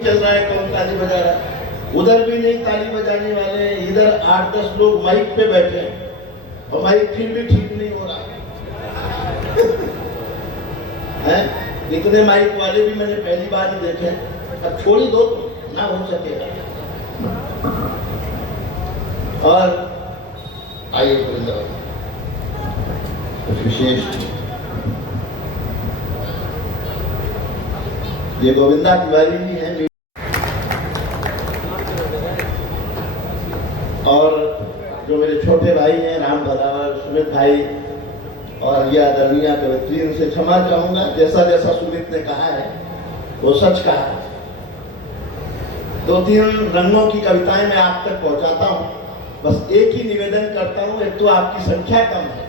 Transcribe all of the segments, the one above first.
चल रहा है, कौन ताली बजा रहा है? उधर भी नहीं ताली बजाने वाले, इधर 8-10 लोग माइक पे बैठे हैं और माइक फिर भी ठीक नहीं हो रहा है। इतने माइक वाले भी मैंने पहली बार ही देखे। अब छोड़ी दो ना हो सकेगा। और आइए विशेष ये गोविंदा तिवारी जी हैं और जो मेरे छोटे भाई हैं राम भदावर, सुमित भाई और ये आदरणीय कवित्री, उनसे क्षमा चाहूंगा। जैसा जैसा सुमित ने कहा है वो सच कहा है। 2-3 रंगों की कविताएं मैं आप तक पहुंचाता हूं। बस एक ही निवेदन करता हूं, एक तो आपकी संख्या कम है,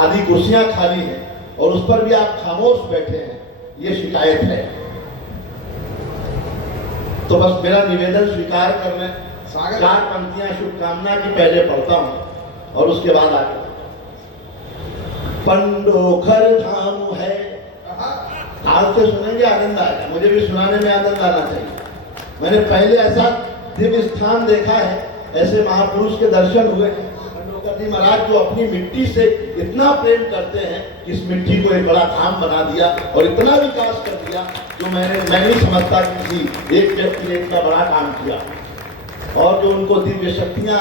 आधी कुर्सियां खाली हैं और उस पर भी आप खामोश बैठे हैं, ये शिकायत है। तो बस मेरा निवेदन स्वीकार कर लें। 4 पंक्तियां शुभकामना की पहले पढ़ता हूं और उसके बाद आगे। पंडोखर धाम है, हाल से सुनेंगे आनंद आएगा, मुझे भी सुनाने में आनंद आना चाहिए। मैंने पहले ऐसा दिव्य स्थान देखा है, ऐसे महापुरुष के दर्शन हुए हैं। पंडोखर जी महाराज जो अपनी मिट्टी से इतना प्रेम करते हैं कि इस मिट्टी को एक बड़ा धाम बना दिया और इतना विकास कर दिया जो मैं नहीं समझता कि किसी एक व्यक्ति ने इतना बड़ा काम किया। और जो उनको दिव्य शक्तियां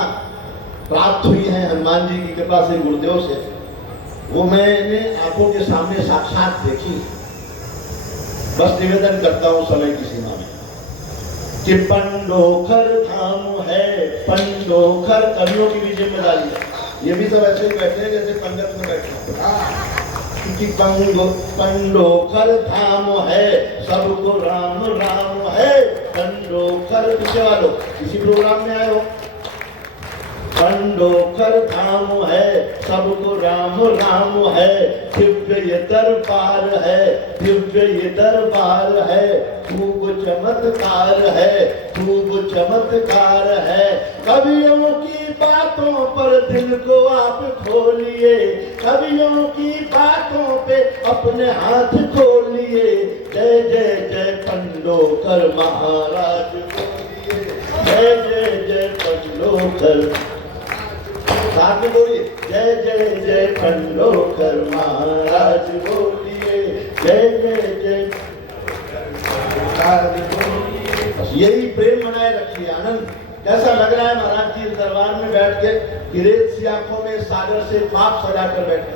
प्राप्त हुई हैं हनुमान जी की कृपा से, गुरुदेव से, वो मैंने आंखों के सामने साक्षात देखी। बस निवेदन करता हूं समय की सीमा में कि पंडोखर धाम है। पंडोखर कवियों की भी जिम्मेदारी है। ये भी सब ऐसे ही बैठे हैं जैसे पंडित में बैठे हैं कि पंडोखर धाम है, सबको राम राम है। पंडोखर पीछे वालों किसी प्रोग्राम में आए हो? पंडोखर धाम है, सबको राम राम है। दिव्य ये दरबार है, दिव्य ये दरबार है। खूब चमत्कार है, खूब चमत्कार है। कवियों की बातों पर दिल को आप खोलिए, कवियों की बातों पे अपने हाथ खोलिए। जय जय जय पंडोखर महाराज बोलिए, जय जय जय पंडोखर। साथ में बोलिए, जय जय जय पंडोखर महाराज बोलिए, जय जय जय। बस यही प्रेम बनाए रखिए। आनंद कैसा लग रहा है महाराज जी इस दरबार में बैठ के कि रेत सी आंखों में सागर से ख्वाब सजाकर बैठे,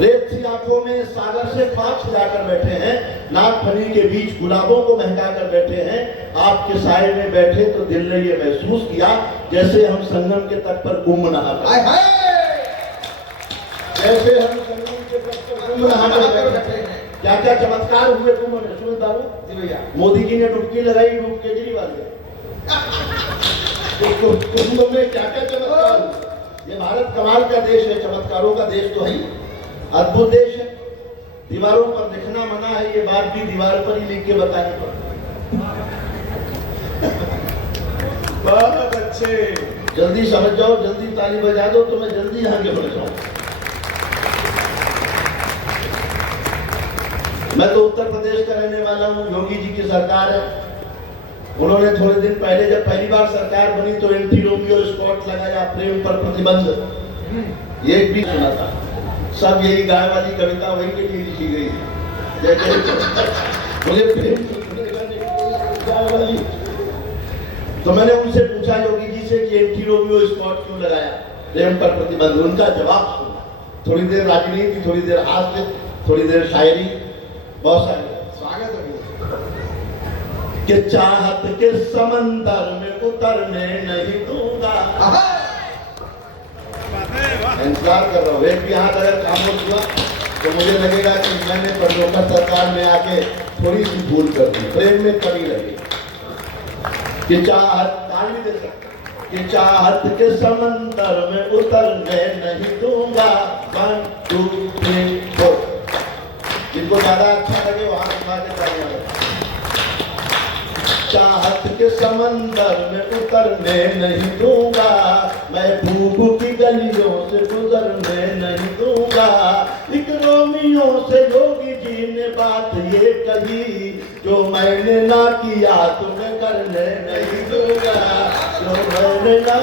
रेत सी आंखों में सागर से ख्वाब सजाकर बैठे हैं। नागफनी के बीच गुलाबों को महका कर बैठे हैं। आपके साए में बैठे तो दिल ने ये महसूस किया जैसे हम संगम के तट पर कुंभ नहा कर, जैसे हम संगम के तट पर कुंभ नहा कर बैठे हैं। क्या क्या चमत्कार हुए कुंभ में, सुमित बाबू जी भैया। मोदी जी ने डुबकी लगाई, डूब केजरीवाल गए। कुंभ में क्या क्या चमत्कार। ये भारत कमाल का देश है, चमत्कारों का देश तो है, अद्भुत देश है। दीवारों पर लिखना मना है, ये बात भी दीवार पर ही लिख के बतानी पड़ती। बहुत अच्छे, जल्दी समझ जाओ, जल्दी ताली बजा दो तो मैं जल्दी आगे बढ़ जाऊं। मैं तो उत्तर प्रदेश का रहने वाला हूं। योगी जी की सरकार है। उन्होंने थोड़े दिन पहले जब पहली बार सरकार बनी तो एंटी रोमियो स्पॉट लगाया, प्रेम पर प्रतिबंध। ये भी सुना था। सब यही गाय वाली कविता वही के लिए लिखी गई है। मुझे प्रेम गाय वाली। तो मैंने उनसे पूछा योगी जी से कि एंटी रोमियो स्पॉट क्यों लगाया, प्रेम पर प्रतिबंध। उनका जवाब सुना। थोड़ी देर राजनीति, थोड़ी देर हास्य, थोड़ी देर शायरी, बहुत सारे। स्वागत है कि चाहत के समंदर में उतरने नहीं दूंगा। इंतजार कर रहा हूँ। एक भी हाथ अगर खामोश हुआ तो मुझे लगेगा कि मैंने पंडोखर सरकार में आके थोड़ी सी भूल कर दी, प्रेम में कमी लगी। कि चाहत ताली दे सकता कि चाहत के समंदर में उतरने नहीं दूंगा। 1 2 3 4। जिनको ज्यादा अच्छा लगे वहां उठा के तालियां बजाएं। चाहत के समंदर में उतरने नहीं दूंगा, मैं भूख की गलियों से गुजरने नहीं दूंगा। एक रोमियों से योगी जी ने बात ये कही, जो मैंने ना किया तुम्हें करने नहीं दूंगा, जो मैंने ना।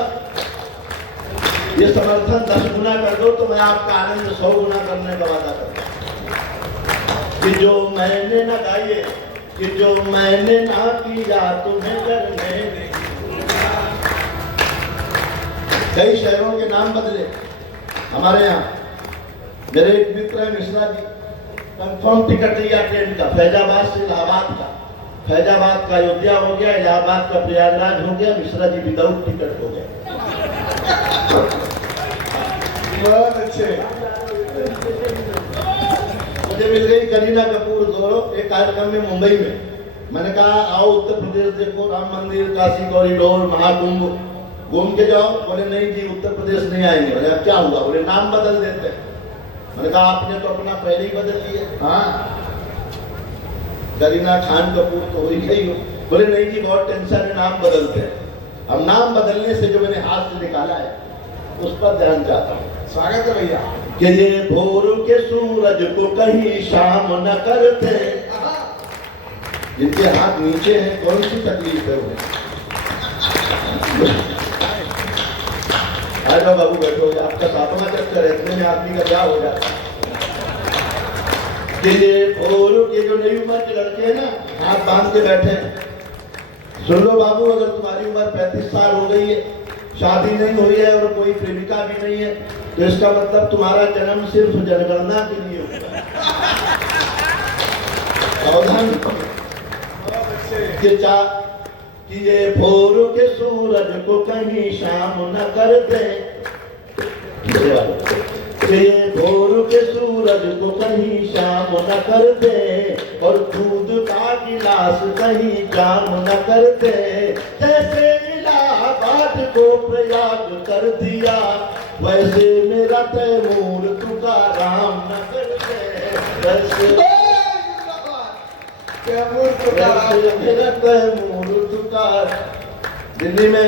ये समर्थन 10 गुना कर दो तो मैं आपका आनंद 100 गुना करने का वादा करता हूं। कि जो मैंने ना गाइए, कि जो मैंने ना किया तुम्हें करने नहीं दूंगा। कई शहरों के नाम बदले हमारे यहाँ। मेरे एक मित्र है मिश्रा जी, कंफर्म टिकट लिया ट्रेन का, फैजाबाद से इलाहाबाद का, फैजाबाद का अयोध्या हो गया, इलाहाबाद का प्रयागराज हो गया, मिश्रा जी विदाउट टिकट हो गए। बहुत अच्छे। मुझे मिल गई करीना कपूर दोनों एक कार्यक्रम में मुंबई में। मैंने कहा आओ उत्तर प्रदेश देखो, राम मंदिर, काशी कॉरिडोर, महाकुंभ घूम के जाओ। बोले नहीं जी उत्तर प्रदेश नहीं आएंगे। बोले अब क्या हुआ? बोले नाम बदल देते। मैंने कहा आपने तो अपना पहले ही बदल लिया। हाँ करीना खान कपूर तो हो ही गई हो। बोले नहीं जी बहुत टेंशन है, नाम बदलते हैं। अब नाम बदलने से जो मैंने हाथ से निकाला है उस पर ध्यान चाहता हूँ। स्वागत है भैया। कि ये भोर के सूरज को कहीं शाम न करते, जिनके हाथ नीचे हैं कौन सी तकलीफ है उन्हें? आ जाओ बाबू बैठो, आपका 7वां चक्कर है, इतने में आदमी का क्या हो जाता है। कि ये भोर के जो नई उम्र के लड़के हैं ना, हाथ बांध के बैठे हैं। सुन लो बाबू, अगर तुम्हारी उम्र 35 साल हो गई है, शादी नहीं हुई है और कोई प्रेमिका भी नहीं है, तो इसका मतलब तुम्हारा जन्म सिर्फ जनगणना के लिए हुआ। सावधान कि ये भोर के सूरज को कहीं शाम न कर दे, कि ये भोर के सूरज को कहीं शाम न कर दे, और दूध का गिलास कहीं जाम न कर दे। जैसे इलाहाबाद को प्रयाग कर दिया, वैसे मेरा तैमूर तुकाराम न कर दे। वैसे मेरा तैमूर तुकार। दिल्ली में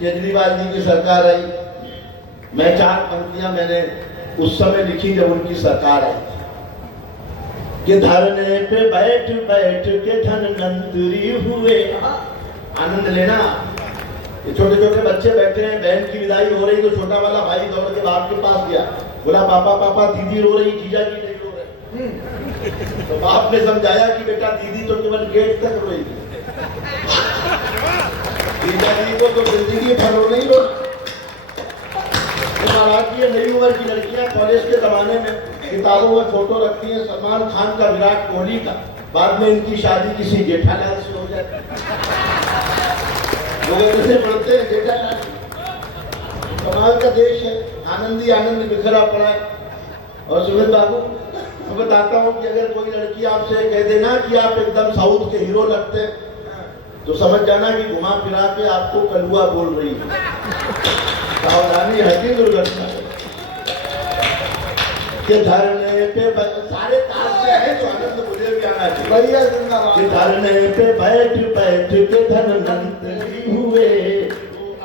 केजरीवाल जी की सरकार आई। मैं 4 पंक्तियां मैंने उस समय लिखी जब उनकी सरकार आई कि धरने पे बैठ बैठ के धनवंतरी हुए। आनंद लेना। ये छोटे छोटे बच्चे बैठे हैं, बहन की विदाई हो रही तो छोटा वाला भाई दौड़ के बाप के पास गया, बोला पापा पापा दीदी रो रही, जीजा जी नहीं रो रहे। तो बाप ने समझाया कि बेटा दीदी तो केवल गेट तक रोएगी, जीजा जी को तो जिंदगी भर रो नहीं रो। महाराज ये नई उम्र की लड़कियां कॉलेज के जमाने में किताबों में फोटो रखती हैं सलमान खान का, विराट कोहली का, बाद में इनकी शादी किसी जेठालाल से हो जाती है। लोग ऐसे पढ़ते हैं जेठालाल। कमाल का देश है, आनंदी आनंद बिखरा पड़ा है। और सुमित बाबू मैं बताता हूँ कि अगर कोई लड़की आपसे कह देना कि आप एकदम साउथ के हीरो लगते हैं, तो समझ जाना कि घुमा फिरा के आपको कलुआ बोल रही है। सावधानी हटी दुर्घटना के धरने पे सारे तार से है तो आनंद मुझे भी आना चाहिए। कि धरने पे बैठ बैठ के धनवंतरी हुए,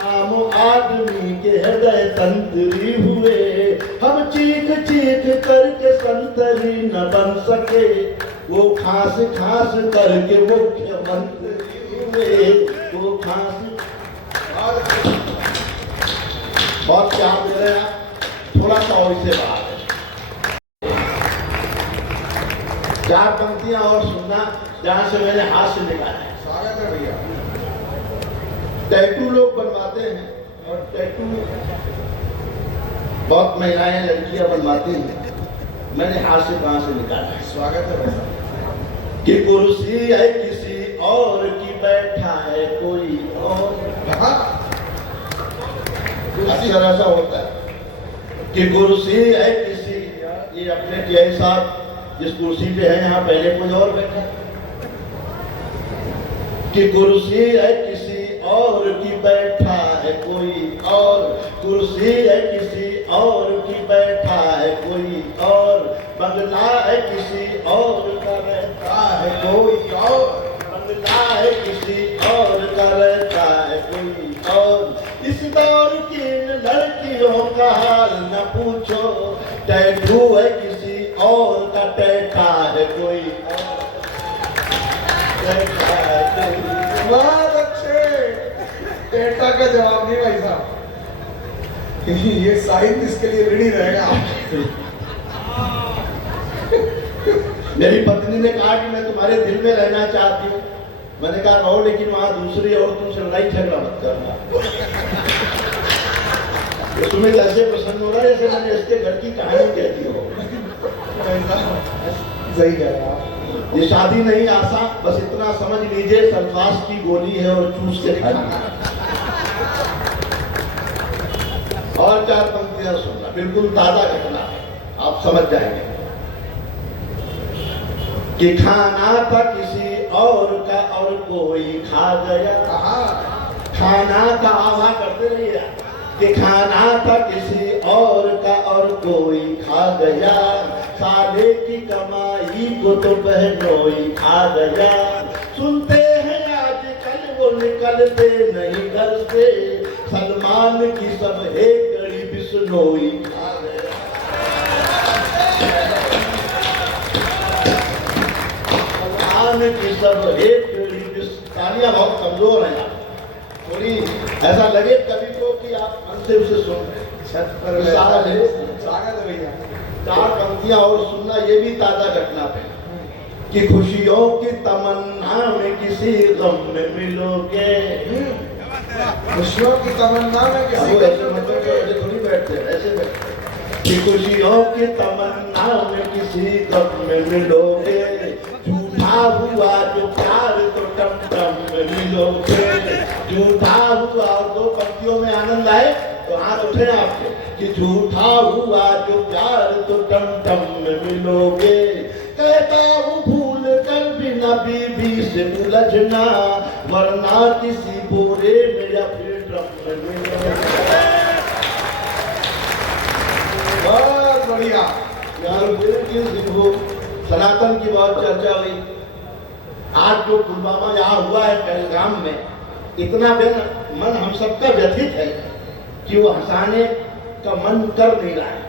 आम आदमी के हृदय तंत्री हुए। हम चीख चीख करके संतरी न बन सके, वो खास खास करके मुख्यमंत्री हुए। वो खास बहुत क्या दे रहे हैं, थोड़ा सा और इसे बात है। 4 पंक्तियां और सुनना जहां से मैंने हाथ से निकाला है। स्वागत है भैया। टैटू लोग बनवाते हैं और टैटू बहुत महिलाएं लड़कियां बनवाती हैं, मैंने हाथ से कहां से निकाला है। स्वागत है भैया। कि कुर्सी है किसी और की, बैठा है कोई और। अक्सर ऐसा होता है कि कुर्सी है किसी, ये अपने टीआई साहब जिस कुर्सी पे है यहाँ पहले कोई और बैठा, कि कुर्सी है किसी और की, बैठा है कोई और। कुर्सी है किसी और की, बैठा है कोई और। बंगला है किसी और का, रहता है कोई और। बंगला है किसी और का, रहता है कोई और। इस दौर की लड़कियों का हाल न पूछो, टैटू है किसी और का टैटा है कोई। बहुत अच्छे। टेटा का जवाब नहीं भाई साहब, ये साहित्य इसके लिए ऋणी रहेगा। मेरी पत्नी ने कहा कि मैं तुम्हारे दिल में रहना चाहती हूँ। मैंने कहा रहो, लेकिन वहां दूसरी औरतों से लड़ाई झगड़ा मत करना। तो तुम्हें ऐसे पसंद हो रहा है जैसे मैंने इसके घर की कहानी कह दी हो। सही कह रहा आप। ये शादी नहीं आसा, बस इतना समझ लीजिए सल्फास की गोली है और चूस के खाना। और 4 पंक्तियां सुनना, बिल्कुल ताजा घटना, आप समझ जाएंगे कि खाना था किसी और का और कोई खा गया। खाना का आवा करते रहिए कि खाना था किसी और का और कोई खा गया। साले की कमाई को तो बहनोई खा गया। सुनते हैं आजकल वो निकलते नहीं घर से। सलमान की सब हेकड़ी बिश्नोई खा गया। सलमान की सब हेकड़ी तालियां बहुत कमजोर हैं, थोड़ी ऐसा लगे कभी को कि आप मन से उसे सुन रहे हैं। छत पर स्वागत है भैया। 4 पंक्तियां और सुनना, ये भी ताजा घटना पे कि खुशियों की तमन्ना में किसी गम में मिलोगे। खुशियों की तमन्ना में किसी ऐसे मतलब ऐसे थोड़ी बैठते हैं, ऐसे बैठते कि खुशियों की तमन्ना में किसी गम में मिलोगे। झूठा हुआ जो प्यार तो टम टम में मिलोगे। झूठा हुआ, और 2 पंक्तियों में आनंद आए तो हाथ उठे आपके कि झूठा हुआ जो प्यार तो टम टम में मिलोगे। कहता हूँ भूल कर भी न बीबी से उलझना, वरना किसी बोरे में या फिर ड्रम में मिलोगे। बहुत बढ़िया यार सनातन की बहुत चर्चा हुई। आज जो पुलवामा यहाँ हुआ है पहलगाम में, इतना मन हम सबका व्यथित है कि वो हंसाने का मन कर नहीं रहा है।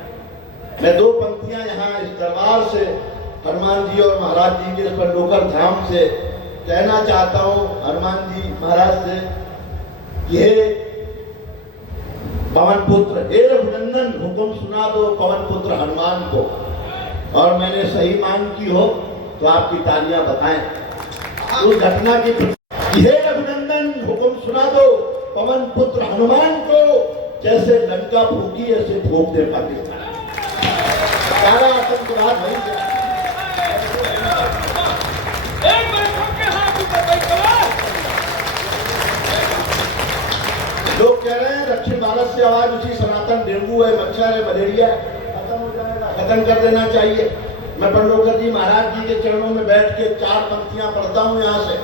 मैं 2 पंक्तियां यहाँ इस दरबार से हनुमान जी और महाराज जी के पंडोकर धाम से कहना चाहता हूँ। हनुमान जी महाराज से, ये पवन पुत्र हे रघुनंदन, हुक्म सुना दो पवन पुत्र हनुमान को। और मैंने सही मान की हो तो आपकी तालियां बताएं उस घटना की। हे रघुनंदन, हुक्म सुना दो पवन पुत्र हनुमान को, जैसे लंका फूकी ऐसे फूक दे पाकिस्तान। सारा आतंकवाद वहीं से। लोग कह रहे हैं दक्षिण भारत से आवाज उसी, सनातन डेंगू है, मच्छर है, मलेरिया है, खत्म हो जाएगा, खत्म कर देना चाहिए। मैं पंडोकर जी महाराज जी के चरणों में बैठ के 4 पंक्तियां पढ़ता हूँ यहाँ से,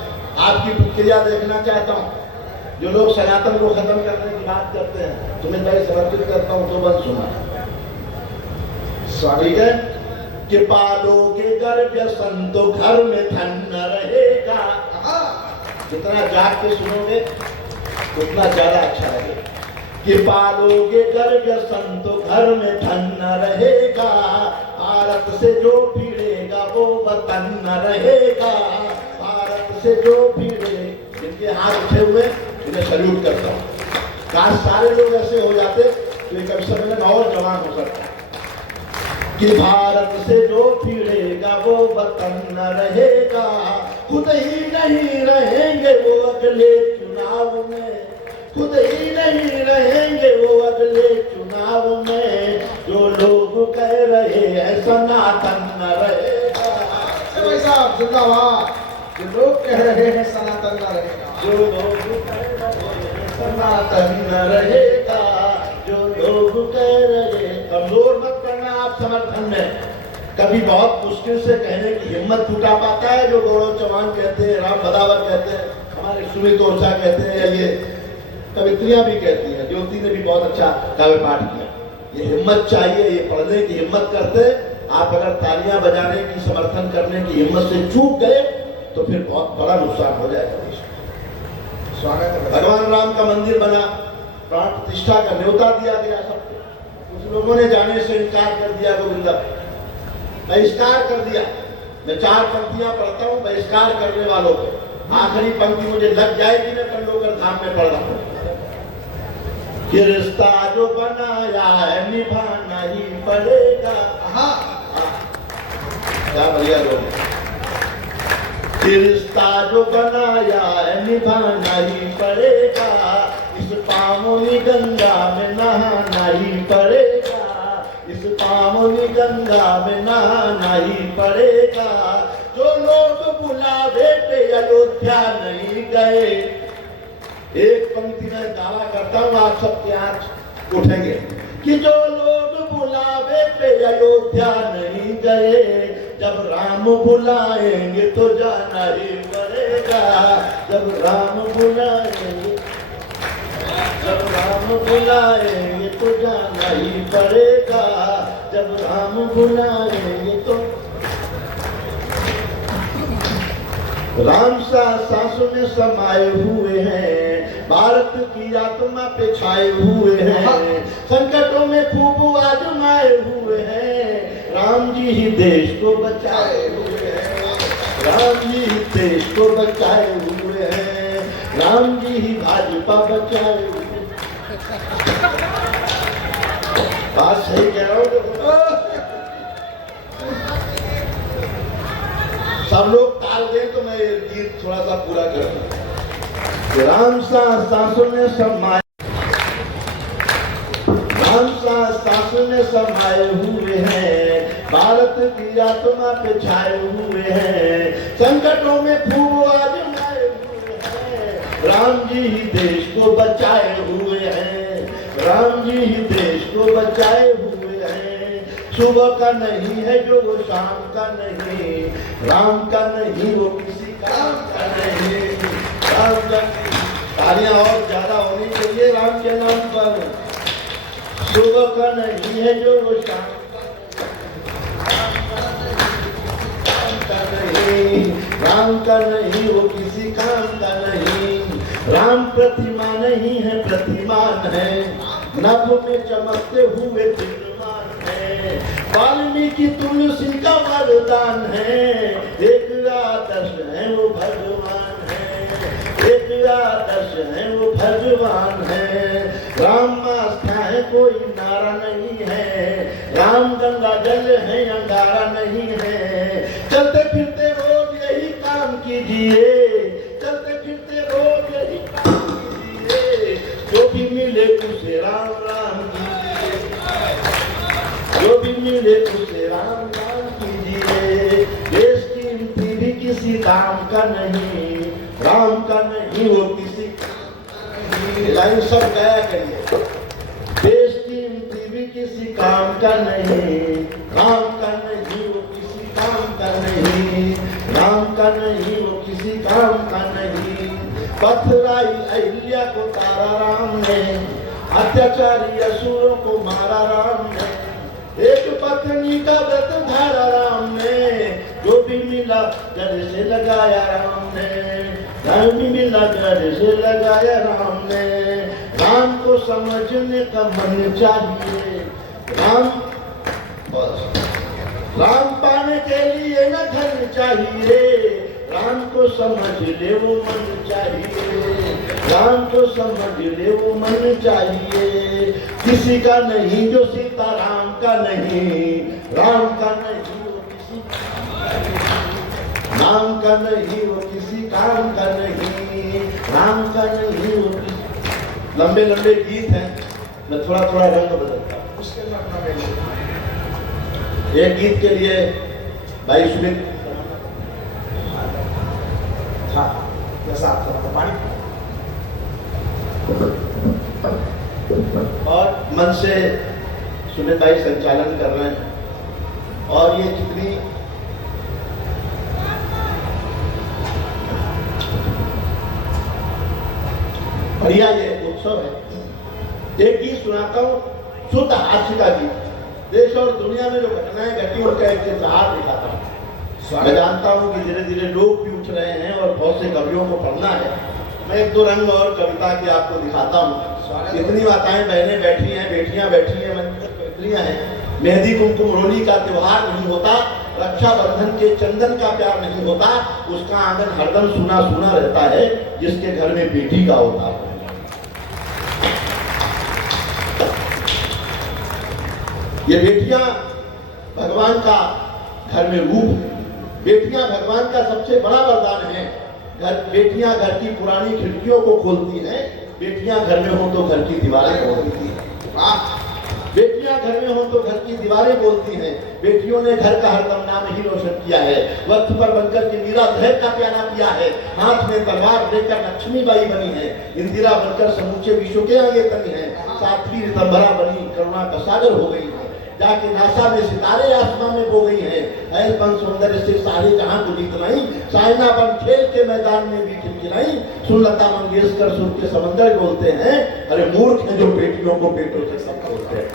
आपकी प्रतिक्रिया देखना चाहता हूँ। जो लोग सनातन को खत्म करने की बात करते हैं, तुम्हें मैं समर्पित करता हूँ, तो बस सुना। ठीक है कि पालोगे गर्भ संतो घर में धन न रहेगा। जितना जाग के सुनोगे उतना ज्यादा अच्छा लगेगा। कि पालोगे गर्भ संतो घर में धन न रहेगा। भारत से जो भिड़ेगा वो वतन न रहेगा। भारत से जो भिड़े, जिनके हाथ उठे हुए इन्हें सल्यूट करता हूँ। काश सारे लोग ऐसे हो जाते तो एक कभी समय में और जवान हो सकता है। कि भारत से जो भिड़ेगा वो वतन न रहेगा। खुद ही नहीं रहेंगे वो अगले चुनाव में। खुद ही नहीं रहेंगे वो अगले चुनाव में। जो लोग कह रहे हैं सनातन न रहेगा। भाई साहब जिंदाबाद। जो लोग कह रहे हैं सनातन न रहेगा। जो लोग कह रहे हैं सनातन न रहेगा। जो लोग कह रहे, कमजोर मत करना आप समर्थन में। कभी बहुत मुश्किल से कहने की हिम्मत जुटा पाता है। जो गौरव चौहान कहते हैं, राम बदावर कहते हैं, हमारे सुमित ओझा कहते हैं, या ये कवित्रियां भी कहती हैं। ज्योति ने भी बहुत अच्छा काव्य पाठ किया। ये हिम्मत चाहिए, ये पढ़ने की हिम्मत करते। आप अगर तालियां बजाने की, समर्थन करने की हिम्मत से चूक गए तो फिर बहुत बड़ा नुकसान हो जाएगा। स्वागत है। भगवान राम का मंदिर बना, प्राण प्रतिष्ठा का न्योता दिया गया सबको। कुछ लोगों ने जाने से इनकार कर दिया। गोविंदा बहिष्कार कर दिया। मैं 4 पंक्तियां पढ़ता हूँ बहिष्कार करने वालों को। आखिरी पंक्ति मुझे लग जाएगी मैं पंडोकर धाम में पढ़ रहा हूँ कि रिश्ता जो बनाया है निभाना ही पड़ेगा। क्या बढ़िया लोग। कि रिश्ता जो बनाया है निभाना ही पड़ेगा, इस पावनी गंगा में नहाना ही पड़ेगा, इस पावनी गंगा में नहाना ही पड़ेगा। जो लोग बुलावे पे अयोध्या नहीं गए। एक पंक्ति में दावा करता हूँ आप सबके आंख उठेंगे कि जो लोग बुलावे पे अयोध्या नहीं गए, जब राम बुलाएंगे तो जाना ही पड़ेगा। जब राम बुलाएंगे, जब राम बुलाएंगे तो जाना ही पड़ेगा। जब राम बुलाएंगे तो राम सांसों में समाये हुए हैं, भारत की आत्मा पे छाए हुए हैं, संकटों में खूब आजमाए हुए हैं। राम जी ही देश को बचाए हुए हैं, राम जी ही देश को बचाए हुए हैं, राम जी ही भाजपा बचाए हुए हैं। बात सही कह रहा हूँ। सब लोग ताल दें तो मैं ये गीत थोड़ा सा पूरा करूँ। राम सांसों में समाये, राम सांसों में समाये हुए हैं, भारत की आत्मा पे छाए हुए हैं, संकटों में खूब आजमाए हुए हैं। राम जी ही देश को बचाए हुए हैं, राम जी ही देश को बचाए हुए हैं। सुबह का नहीं है जो वो शाम का नहीं, राम का नहीं वो किसी काम का नहीं, राम का। तालियां और ज्यादा होनी चाहिए राम के नाम पर। सुबह का नहीं है जो वो शाम का नहीं, राम का नहीं वो किसी काम का नहीं। राम प्रतिमा नहीं है प्रतिमान है, नभ में चमकते हुए दिलमान है, वाल्मीकि तुलसी का वरदान है। एक आदर्श है वो भगवान है, एक आदर्श है वो भगवान है। राम आस्था है कोई नारा नहीं है, राम गंगा जल है अंगारा नहीं है। चलते फिरते रोज यही काम कीजिए, चलते फिरते रोज यही काम कीजिए, जो भी मिले उसे राम राम कीजिए, जो भी मिले उसे राम राम कीजिए। देश कीमती भी किसी दाम का नहीं, राम का नहीं वो किसी लाइन सब गाया करिए। देश कीमती भी किसी काम का नहीं, राम का नहीं वो किसी काम का नहीं, राम का नहीं वो किसी काम का नहीं। पथराई अहिल्या को तारा राम ने, अत्याचारी असुरों को मारा राम ने, एक पत्नी का व्रत धारा राम ने, जो भी मिला गले से लगाया राम ने, जो भी मिला गले से लगाया राम ने। राम को समझने का मन चाहिए, राम बस राम पाने के लिए न धन चाहिए, राम को समझ ले वो मन चाहिए, राम को समझ ले वो मन चाहिए। किसी का नहीं जो सीता राम का नहीं, राम का नहीं वो किसी राम का नहीं वो किसी काम का नहीं, राम का नहीं वो किसी। लंबे लंबे गीत हैं, मैं थोड़ा थोड़ा रंग बदलता हूँ। उसके अंदर अपना बेटे एक गीत के लिए भाई सुमित हाँ जैसा आप थोड़ा पानी और मन से सुमित भाई संचालन कर रहे हैं। और ये जितनी बढ़िया ये उत्सव है। एक गीत सुनाता हूँ, शुद्ध हास्य का गीत, देश और दुनिया में जो घटनाएं घटी उनका एक चित्रहार दिखाता हूँ। मैं जानता हूँ कि धीरे धीरे लोग भी उठ रहे हैं और बहुत से कवियों को पढ़ना है। मैं एक दो रंग और कविता की आपको दिखाता हूँ। इतनी माताएं बहनें बैठी हैं, बेटियां बैठी हैं, मंदिर बैठियां हैं। मेहंदी कुमकुम होली का त्योहार नहीं होता रक्षाबंधन के चंदन का प्यार नहीं होता, उसका आंगन हरदम सूना सूना रहता है, जिसके घर में बेटी का होता है। ये बेटियां भगवान का घर में रूप है। बेटियां भगवान का सबसे बड़ा वरदान है। बेटियां घर की पुरानी खिड़कियों को खोलती हैं। बेटियां घर में हो तो घर की दीवारें खोलती हैं। बेटियां घर में हो तो घर की दीवारें बोलती हैं। बेटियों ने घर का हरदम नाम ही रोशन किया है। वक्त पर बनकर के मीरा दहेज का प्याला पिया है। हाथ में तलवार लेकर लक्ष्मीबाई बनी है। इंदिरा बनकर समूचे विश्व के आगे तनी है। साध्वी ऋतंभरा बनी करुणा का सागर हो गई है। जाके नासा में सितारे आसमान में बो गई हैं। ऐसा सौंदर्य से सारे जहां को जीतलाई। साइना बन खेल के मैदान में भी खिलखिलाई। सुन लता मंगेशकर सुर के समंदर बोलते हैं। अरे मूर्ख है जो बेटियों को बेटों से सब बोलते हैं।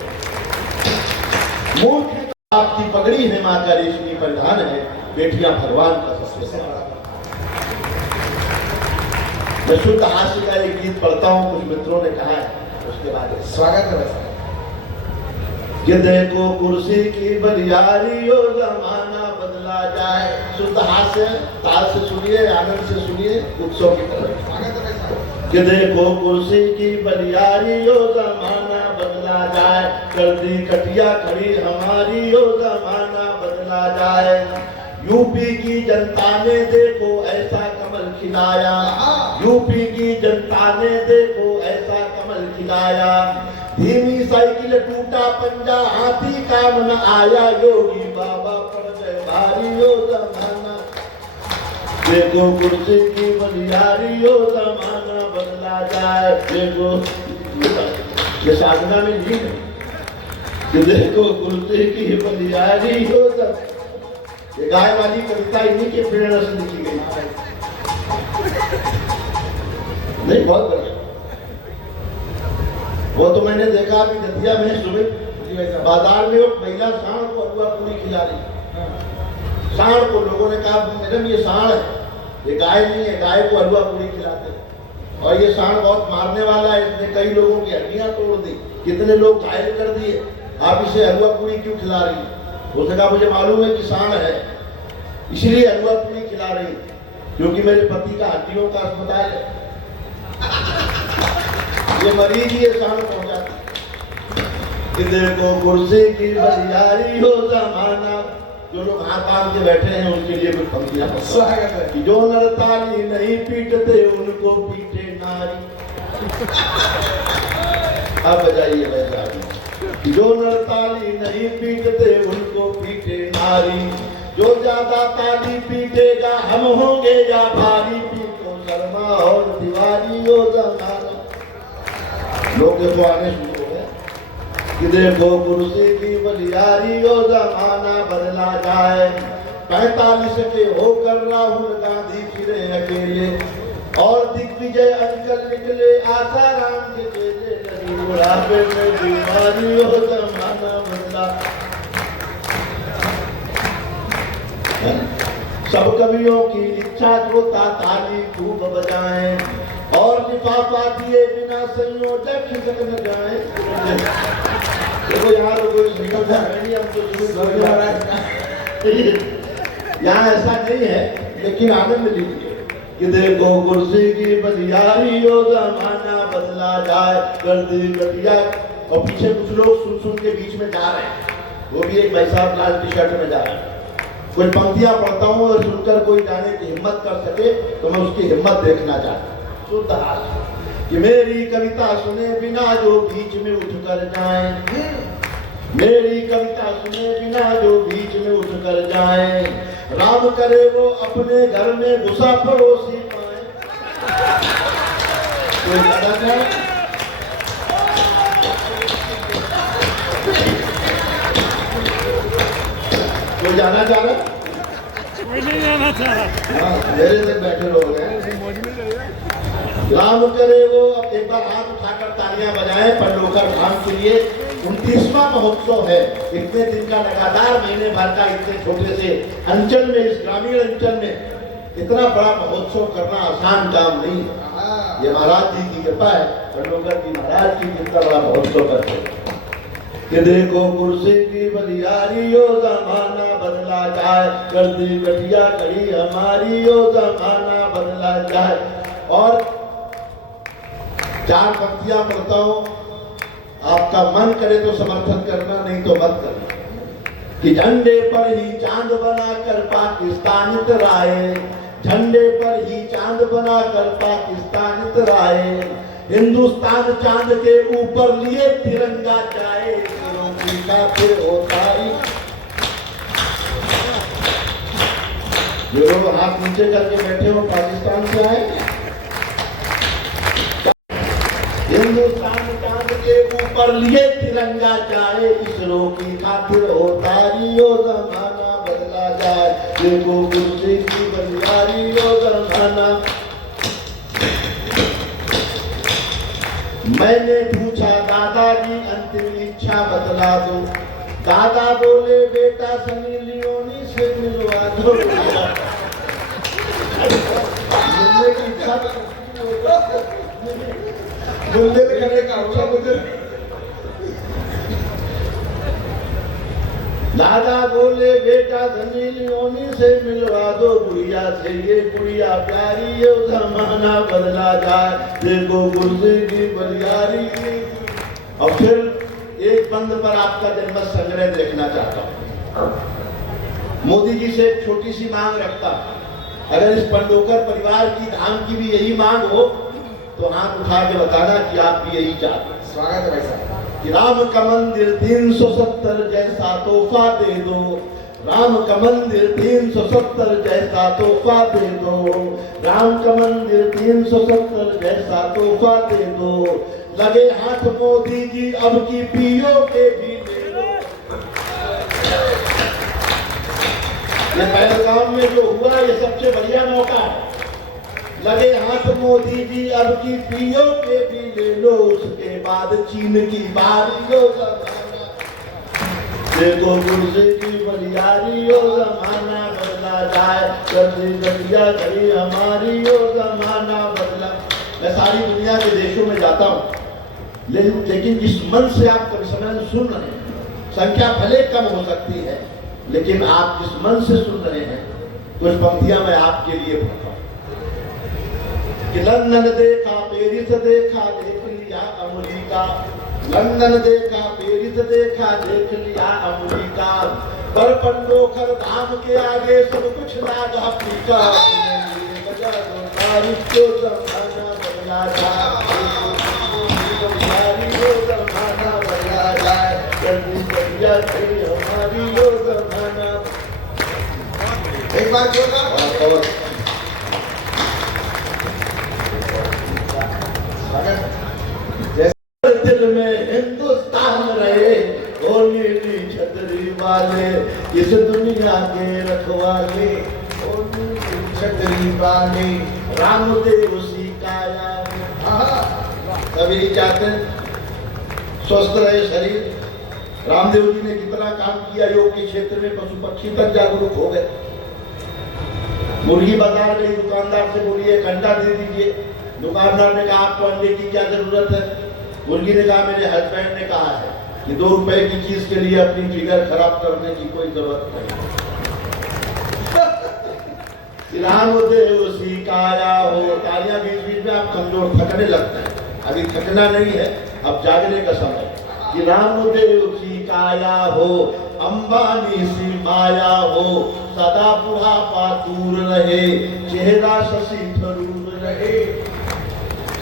मूर्ख है आपकी पगड़ी है, माँ का रेशमी परिधान है। बेटियां भगवान का सबसे बड़ा। मैं शुद्ध हास्य का एक गीत पढ़ता हूँ, कुछ मित्रों ने कहा है, उसके बाद स्वागत है। कि देखो कुर्सी की बलियारी हो, जमाना बदला जाए। शुद्ध हास्य ताल से सुनिए, आनंद से सुनिए, उत्सव की तरह। कि देखो कुर्सी की बलियारी हो, जमाना बदला जाए। कर दी कटिया खड़ी हमारी हो, जमाना बदला जाए। यूपी की जनता ने देखो ऐसा कमल खिलाया। यूपी की जनता ने देखो ऐसा कमल खिलाया। धीमी साइकिल टूटा पंजा, हाथी काम न आया। योगी बाबा पड़ गए भारी हो, जमाना देखो कुर्सी की बलियारी हो, जमाना बदला जाए। देखो ये साधना में नहीं है कि देखो कुर्सी की बलियारी हो। ये गाय वाली कविता इन्हीं के प्रेरणा से लिखी गई नहीं, बहुत बढ़िया। वो तो मैंने देखा अभी दतिया में सुबह बाजार में एक महिला सांड को हलवा पूरी खिला रही। सांड को लोगों ने कहा मैडम ये सांड है, ये गाय नहीं है, गाय को हलवा पूरी खिलाते हैं। और ये सांड बहुत मारने वाला है, इसने कई लोगों की हड्डियां तोड़ दी, कितने लोग घायल कर दिए, आप इसे हलवा पूरी क्यों खिला रही है? उसने कहा मुझे मालूम है कि सांड है, इसलिए हलवा पूरी खिला रही, क्योंकि मेरे पति का हड्डियों का अस्पताल है। ये मरीज ये सांड पहुंचाती। देखो कुर्सी की बलियारी हो, जमाना। जो लोग हाथ बांध के बैठे हैं उनके लिए कुछ पंक्तियां कि जो नरताली नहीं पीटते उनको पीटे नारी। अब बजाइए बैसारी। जो नरताली नहीं पीटते उनको पीटे नारी। जो ज्यादा ताली पीटेगा हम होंगे या भारी। पीटो शर्मा और दीवारी हो, जमाना। लोग देखो आने शुरू हो गए कि देखो कुर्सी की बलियारी हो, जमाना बदला जाए। 45 के होकर राहुल गांधी फिरे अकेले और दिग्विजय अंकल निकले आसाराम के चेले। लगी बुढ़ापे में बीमारी हो, जमाना बदला। सब कवियों की इच्छा जो था ताली खूब बजाएं और लिफाफा दिए बिना संयोजक खिसक न जाए। देखो यहाँ तो कोई निकल नहीं, हम तो यहाँ ऐसा नहीं है, लेकिन आनंद लीजिए कि देखो कुर्सी की बलियारी हो, जमाना बदला जाए। कर दी कटिया। और पीछे कुछ लोग सुन सुन के बीच में जा रहे हैं, वो भी एक भाई साहब लाल टी शर्ट में जा रहे हैं। कुछ पंक्तियां पढ़ता हूँ और सुनकर कोई जाने की हिम्मत कर सके तो मैं उसकी हिम्मत देखना चाहता हूँ। शुद्ध हास्य कि मेरी कविता सुने बिना जो बीच में उठ कर जाए। मेरी कविता सुने बिना जो बीच में उठ कर जाए। राम करे वो अपने घर में घुसा पड़ोसी पाए। कोई जाना चाहे? कोई जाना चाह रहा? कोई नहीं जाना चाह रहा। मेरे से बैठे लोग हैं। राम करे वो। अब एक बार हाथ उठाकर तालियां बजाएं पंडोकर धाम के लिए। 29वां महोत्सव है। इतने दिन का लगातार महीने भर का इतने छोटे से अंचल में, इस ग्रामीण अंचल में इतना बड़ा महोत्सव करना आसान काम नहीं है। ये महाराज जी की कृपा है, पंडोकर जी महाराज की जितना बड़ा महोत्सव करते हैं। कि देखो कुर्सी की बलियारी यो जमाना बदला जाए, कर दी गठिया कड़ी हमारी यो जमाना बदला जाए। और 4 पंक्तियां पढ़ता हूं, आपका मन करे तो समर्थन करना, नहीं तो मत करना। कि झंडे पर ही चांद बनाकर पाकिस्तान इतराए, झंडे पर ही चांद बनाकर पाकिस्तान इतराए, हिंदुस्तान चांद के ऊपर लिए तिरंगा जाए, होताई। जो लोग हाथ नीचे करके बैठे हो पाकिस्तान से आए, हिंदुस्तान चांद के ऊपर लिए तिरंगा जाए, इसरो की खातिर होतारी यो जमाना बदला जाए, देखो कुर्सी की बलियारी यो जमाना। मैंने पूछा दादाजी अंतिम इच्छा बतला दो, दादा बोले बेटा सनी लियोनी से मिलवा दो। मिलने की इच्छा बोलने में करने का अच्छा मुझे दादा बोले बेटा सनी लियोनी से मिलवा दो गुड़िया से, ये गुड़िया प्यारी ये जमाना बदला जाए, देखो कुर्सी की बलियारी। और फिर एक बंद पर आपका जन्म संग्रह देखना चाहता हूं। मोदी जी से एक छोटी सी मांग रखता, अगर इस पंडोकर परिवार की धाम की भी यही मांग हो तो हाथ उठा के बताना कि आप भी यही चाहते। स्वागत है भाई साहब। कि राम का मंदिर 370 जैसा तोहफा दे दो, राम का मंदिर 370 जैसा तोहफा दे दो, राम का मंदिर 370 जैसा तोहफा दे दो, लगे हाथ मोदी जी अब की पीओ के भी ले लो। ये पहलगाम में जो हुआ ये सबसे बढ़िया मौका है, लगे हाथ मोदी जी अब की पीओ के भी ले लो, उसके बाद चीन की बारी यो जमाना, देखो कुर्सी की बलियारी यो जमाना बदला जाए, कर दी गठिया कड़ी हमारी यो जमाना बदला। मैं सारी दुनिया के देशों में जाता हूँ, लेकिन जिस मन से आप कभी समय सुन रहे हैं, संख्या भले कम हो सकती है, लेकिन आप जिस मन से सुन रहे हैं, कुछ पंक्तियां मैं आपके लिए पढ़ता हूँ। कि लंदन देखा पेरिस देखा देख लिया अमेरिका, लंदन देखा पेरिस देखा देख लिया अमेरिका, पर पंडोकर धाम के आगे सब कुछ लागा फीका, को जमाना बदला जाए, जमाना बदला जाए, जल्दी बढ़िया हमारी यो जमाना। एक बार जोरदार दिल में हिंदुस्तान रहे, ओ नीली छतरी वाले, इस दुनिया के रखवाले, ओ नीली छतरी वाले, रामदेव सीताया। सभी चाहते स्वस्थ रहे शरीर। रामदेव जी ने कितना काम किया योग के क्षेत्र में, पशु पक्षी तक जागरूक हो गए। मुर्गी बाजार गई, दुकानदार से बोली एक अंडा दे दीजिए, दुकानदार ने कहा आपको अंडे की क्या जरूरत है? मुर्गी ने कहा मेरे हस्बैंड ने कहा है कि 2 रुपए की चीज के लिए अपनी फिगर खराब करने की कोई जरूरत नहीं। रामदेव सिखाया हो, तालियां बीच बीच में आप कमजोर थकने लगते हैं, अभी थकना नहीं है, अब जागने का समय। कि रामदेव सिखाया हो, अंबानी सी माया हो, सदा बुढ़ापा दूर रहे, चेहरा शशि थरूर रहे,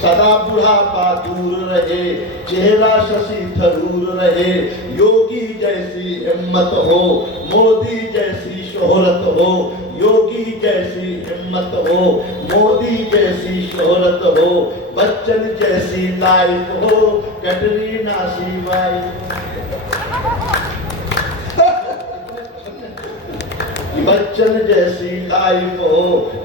सदा बुढ़ापा दूर रहे, चेहरा शशि थरूर रहे, योगी जैसी हिम्मत हो, मोदी जैसी शोहरत हो, योगी जैसी हिम्मत हो, मोदी जैसी शोहरत हो, बच्चन जैसी लाइफ हो, कैटरीना सी वाइफ। बच्चन जैसी लाइफ हो,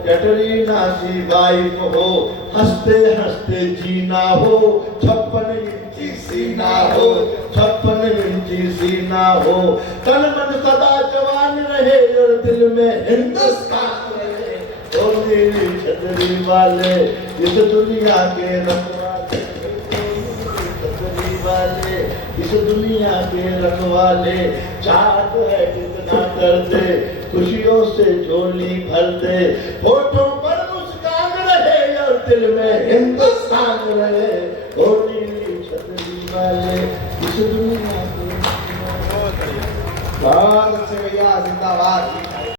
कैटरीना सी वाइफ हो, हंसते हंसते जीना हो, 56 इंची सीना हो, 56 इंची सीना हो, तन मन सदा जवान रहे और दिल में हिंदुस्तान रहे, ओ नीली छतरी वाले, इस दुनिया के रखवाले, छतरी वाले। इस दुनिया के रखवाले चाहत है कितना कर दे, खुशियों से झोली भर दे, होठों पर मुस्कान रहे और दिल में हिंदुस्तान रहे, ओ नीली छतरी वाले इस दुनिया के। बहुत अच्छे भैया, जिंदाबाद।